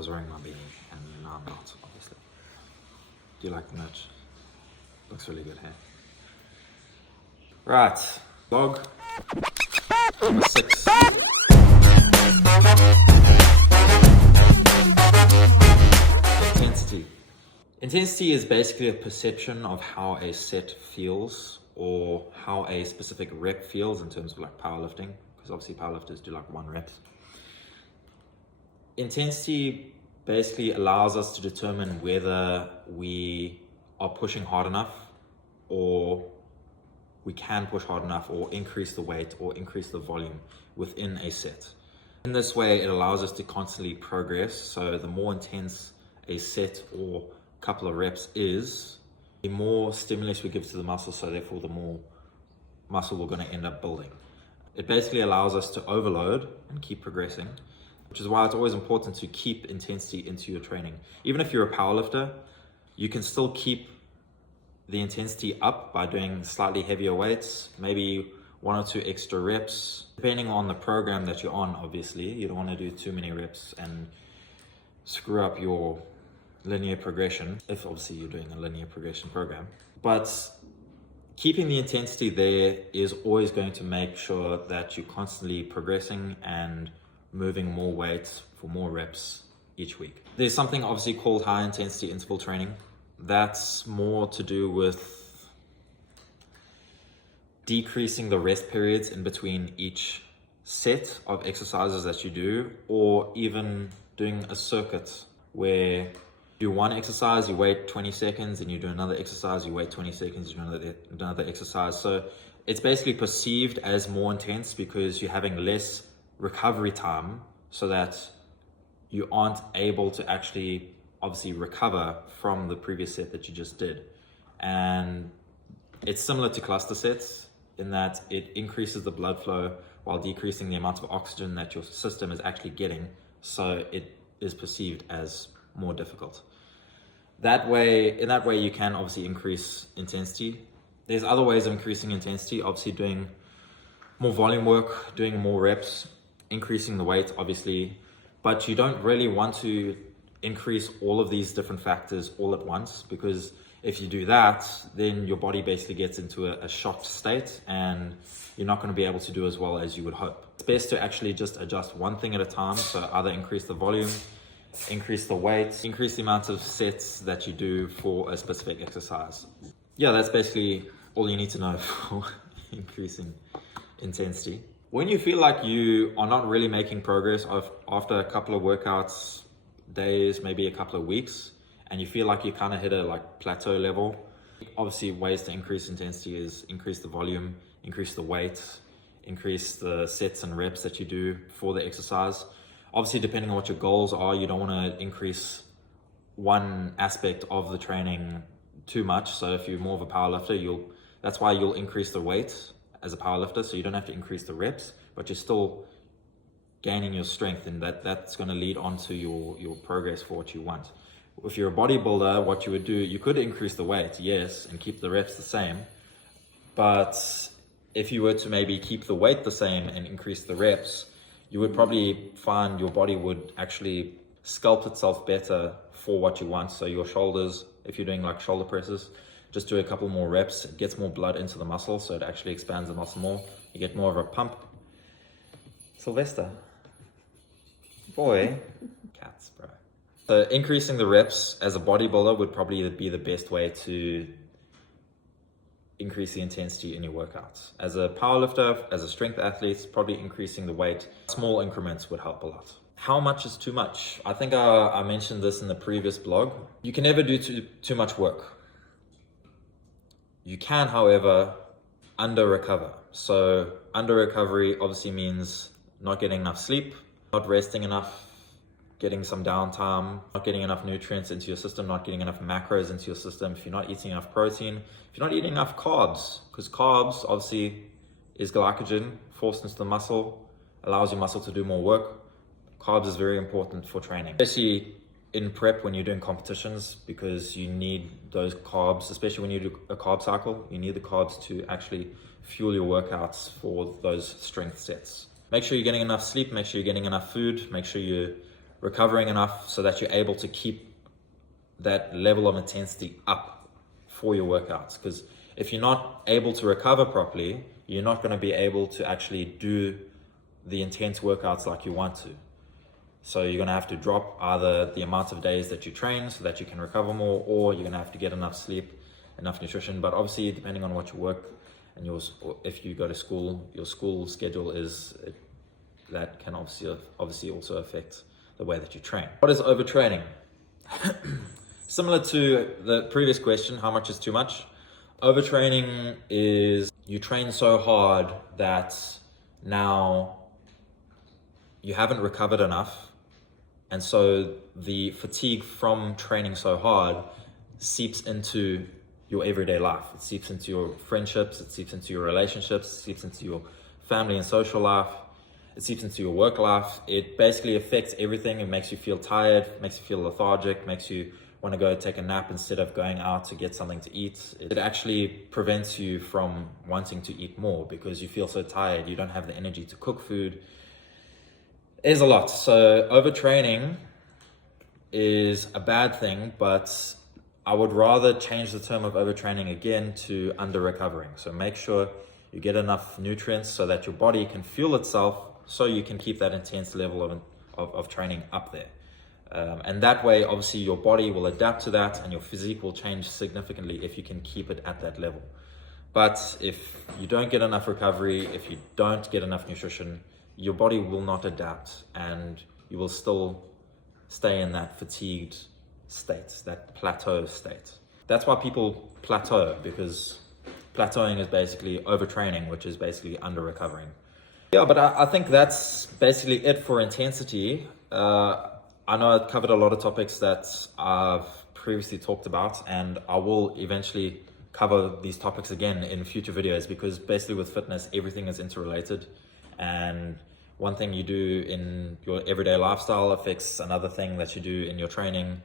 was wearing my beanie, and now I'm not, obviously. Do you like the merch? Looks really good, hey? Right, vlog number 6. Intensity. Intensity is basically a perception of how a set feels, or how a specific rep feels in terms of like powerlifting, because obviously powerlifters do like 1 rep. Intensity basically allows us to determine whether we are pushing hard enough, or we can push hard enough, or increase the weight or increase the volume within a set. In this way, it allows us to constantly progress. So the more intense a set or couple of reps is, the more stimulus we give to the muscle, so therefore the more muscle we're going to end up building. It basically allows us to overload and keep progressing, which is why it's always important to keep intensity into your training. Even if you're a powerlifter, you can still keep the intensity up by doing slightly heavier weights, maybe 1 or 2 extra reps, depending on the program that you're on. Obviously, you don't want to do too many reps and screw up your linear progression, if obviously you're doing a linear progression program. But keeping the intensity there is always going to make sure that you're constantly progressing and moving more weight for more reps each week. There's something obviously called high intensity interval training. That's more to do with decreasing the rest periods in between each set of exercises that you do, or even doing a circuit where you do one exercise, you wait 20 seconds, and you do another exercise, you wait 20 seconds, you do another exercise. So it's basically perceived as more intense because you're having less recovery time, so that you aren't able to actually obviously recover from the previous set that you just did. And it's similar to cluster sets in that it increases the blood flow while decreasing the amount of oxygen that your system is actually getting, so it is perceived as more difficult. In that way you can obviously increase intensity. There's other ways of increasing intensity, obviously doing more volume work, doing more reps, increasing the weight obviously, but you don't really want to increase all of these different factors all at once, because if you do that, then your body basically gets into a shocked state and you're not going to be able to do as well as you would hope. It's best to actually just adjust one thing at a time, so either increase the volume, increase the weight, increase the amount of sets that you do for a specific exercise. Yeah, that's basically all you need to know for increasing intensity. When you feel like you are not really making progress after a couple of workouts, days, maybe a couple of weeks, and you feel like you kind of hit a plateau level, obviously ways to increase intensity is increase the volume, increase the weight, increase the sets and reps that you do for the exercise. Obviously, depending on what your goals are, you don't want to increase one aspect of the training too much. So if you're more of a powerlifter, that's why you'll increase the weight as a powerlifter, so you don't have to increase the reps, but you're still gaining your strength, and that's going to lead on to your progress for what you want. If you're a bodybuilder, what you would do, you could increase the weight, yes, and keep the reps the same. But if you were to maybe keep the weight the same and increase the reps, you would probably find your body would actually sculpt itself better for what you want. So your shoulders, if you're doing like shoulder presses, just do a couple more reps, it gets more blood into the muscle, so it actually expands the muscle more. You get more of a pump. Sylvester. Boy. Cats, bro. So increasing the reps as a bodybuilder would probably be the best way to increase the intensity in your workouts. As a powerlifter, as a strength athlete, probably increasing the weight, small increments would help a lot. How much is too much? I think I mentioned this in the previous blog. You can never do too much work. You can, however, under recover. So under recovery obviously means not getting enough sleep, not resting enough, getting some downtime, not getting enough nutrients into your system, not getting enough macros into your system, if you're not eating enough protein, if you're not eating enough carbs, because carbs obviously is glycogen forced into the muscle, allows your muscle to do more work. Carbs is very important for training, especially in prep when you're doing competitions, because you need those carbs, especially when you do a carb cycle, you need the carbs to actually fuel your workouts for those strength sets. Make sure you're getting enough sleep, make sure you're getting enough food, make sure you're recovering enough so that you're able to keep that level of intensity up for your workouts. Because if you're not able to recover properly, you're not going to be able to actually do the intense workouts like you want to. So you're going to have to drop either the amount of days that you train so that you can recover more, or you're going to have to get enough sleep, enough nutrition. But obviously, depending on what you work and if you go to school, your school schedule that can obviously also affect the way that you train. What is overtraining? Similar to the previous question, how much is too much? Overtraining is you train so hard that now you haven't recovered enough, and so the fatigue from training so hard seeps into your everyday life. It seeps into your friendships, it seeps into your relationships, it seeps into your family and social life, it seeps into your work life. It basically affects everything. It makes you feel tired, makes you feel lethargic, makes you want to go take a nap instead of going out to get something to eat. It actually prevents you from wanting to eat more because you feel so tired. You don't have the energy to cook food. There's a lot. So overtraining is a bad thing, but I would rather change the term of overtraining again to under recovering. So make sure you get enough nutrients so that your body can fuel itself, so you can keep that intense level of training up there. And that way, obviously, your body will adapt to that and your physique will change significantly if you can keep it at that level. But if you don't get enough recovery, if you don't get enough nutrition, your body will not adapt and you will still stay in that fatigued state, that plateau state. That's why people plateau, because plateauing is basically overtraining, which is basically under recovering. Yeah, but I think that's basically it for intensity. I know I've covered a lot of topics that I've previously talked about, and I will eventually cover these topics again in future videos, because basically with fitness, everything is interrelated, and one thing you do in your everyday lifestyle affects another thing that you do in your training.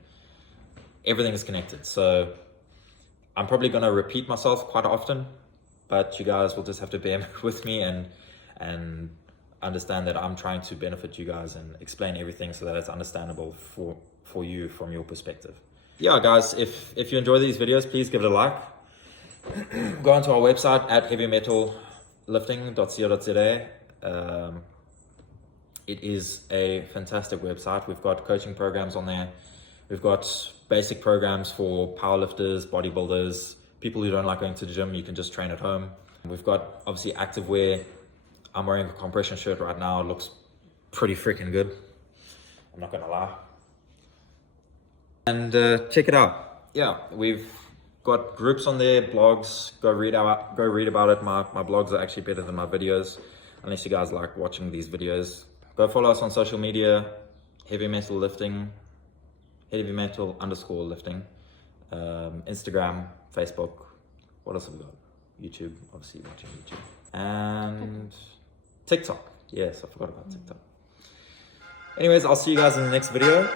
Everything is connected. So I'm probably going to repeat myself quite often, but you guys will just have to bear with me and understand that I'm trying to benefit you guys and explain everything so that it's understandable for you from your perspective. Yeah, guys, if you enjoy these videos, please give it a like. Go onto our website at heavymetallifting.co.za. It is a fantastic website. We've got coaching programs on there. We've got basic programs for powerlifters, bodybuilders, people who don't like going to the gym. You can just train at home. We've got obviously activewear. I'm wearing a compression shirt right now. It looks pretty freaking good, I'm not gonna lie. And check it out. Yeah, we've got groups on there, blogs. Go read about it. My blogs are actually better than my videos, unless you guys like watching these videos. Go follow us on social media, Heavy Metal Lifting, heavy_metal_lifting, Instagram, Facebook. What else have we got? YouTube, obviously watching YouTube, and TikTok. Yes, I forgot about TikTok. Anyways, I'll see you guys in the next video.